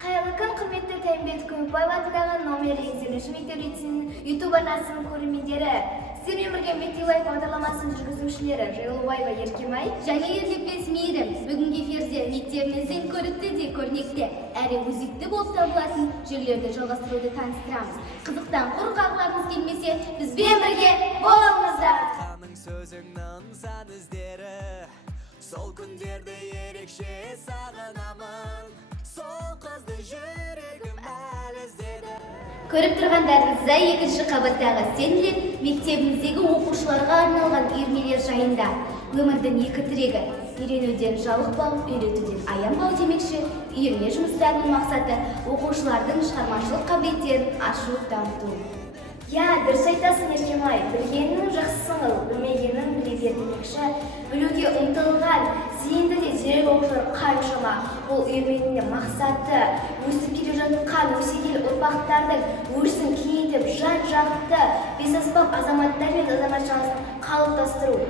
Қайырлы күн, құрметті Тайымбет Көмекбаев атындағы номер 8 мектеп лицейінің YouTube арнасының көрермендері. Сіздермен бірге Мектеп Лайф бағдарламасының жүргізушілері Жайлыбаева Еркемай және Ерлепес Мейірім. Бүгінгі эфирде мектебіміздің көрікті де көрнекті әрі өзекті болып табылатын жерлерді жалғастыруды таныстырамыз. Қызықтан құр қалғыларыңыз келмесе, бізбен бірге болыңыздар. Сол күндерді ерекше сағынамын, сол қызды жүрегім әлі іздеді. Көріп тұрғандарыңыздай екінші қабаттағы стенділер мектебіміздегі оқушыларға арналған үйірмелер жайында. Өмірдің екі тірегі – үйренуден жалықпау, үйретуден аянбау демекші. Үйірме жұмыстарының мақсаты оқушылардың шығармашылық қабілеттерін ашу, дамыту. Я, дұрыс айтасың Еркемай, білгеннің жақсысын қыл, білмегенің біле бер демекші. Білуге ұмтылған, зейінді де зерек оқушылар қаншама. Бұл үйірменің мақсаты өсіп келе жатқан өсекел ұрпақтардың өрісін кеңейтіп, жан-жақты бесаспап азаматтар мен азаматшасын қалыптастыру.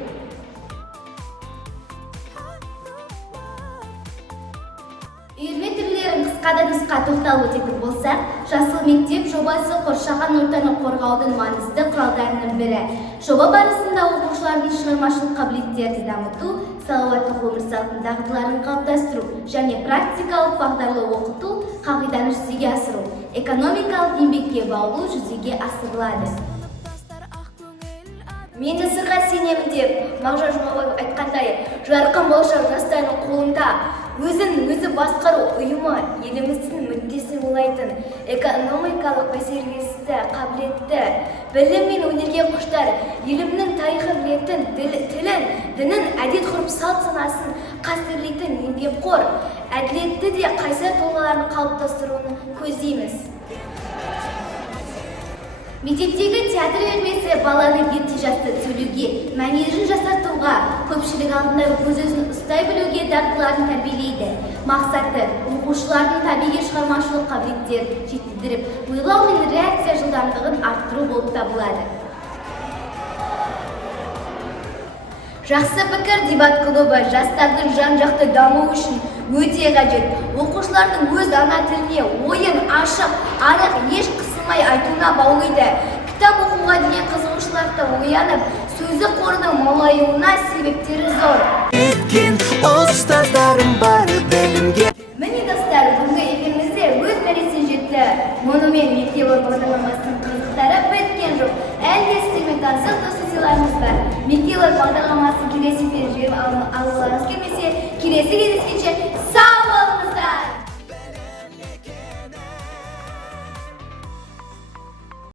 Үйірме түрлерін қысқа тоқталып өтетін болсақ, Жасыл мектеп жобасы қоршаған ортаны қорғаудың маңызды құралдарының бірі. Жоба барысында оқушылардың шығармашылық қабілеттерді дамыту, салауатты өмір салтын дағдыларын қалыптастыру және практикалық бағдарлы оқыту қағиданы жүзеге асыру, экономикалық еңбекке баулу жүзеге асырылады. Мен сырға сенемін деп Мағжан Жұмабаев айтқандай, жарқын болашақ жастардың қолында. Өзін-өзі басқару ұйымы еліміздің мүддесін ойлайтын, экономикалық бәсекелестікке қабілетті, білім мен өнерге құштар, елімнің тарихын білетін, тілін, дінін, әдет-ғұрып салт-санасын қастерлейтін еңбекқор, әділетті де қайсар тұлғаларын қалыптастыруын көздейміз. Мектептегі театр үйірмесі баланы ерте жаста сөйлеуге, мәнерін жасартуға, көпшілік алдында көзін ұстай білуге дағдыларын тәрбиелейді. Мақсаты оқушылардың табиғи шығармашылық қабілеттерін жетілдіріп, ойлау мен реакция жылдамдығын арттыру болып табылады. Жақсы пікір дебат клубы жастардың жан-жақты дамуы үшін өте қажет. Оқушылардың өз ана тіліне ойын ашып, анық еш қысылмай айтуына баулиды. Кітап оқуға деген қызығушылықты оянып, сөздік қорының молаюына себептері зор. Еткен ұстаздарым бар білімге. Міне достар, бүгінгі эфирімізде өз мәресіне жетті. Мұнымен Мектеп Лайф бағдарламасының қызықтары біткен жоқ. Әлде сіздермен танысып дос-сыйларымыз бар. Мектеп Лайф бағдарламасы келесі эфирде алуларыңыз келмесе, келесі кездескенше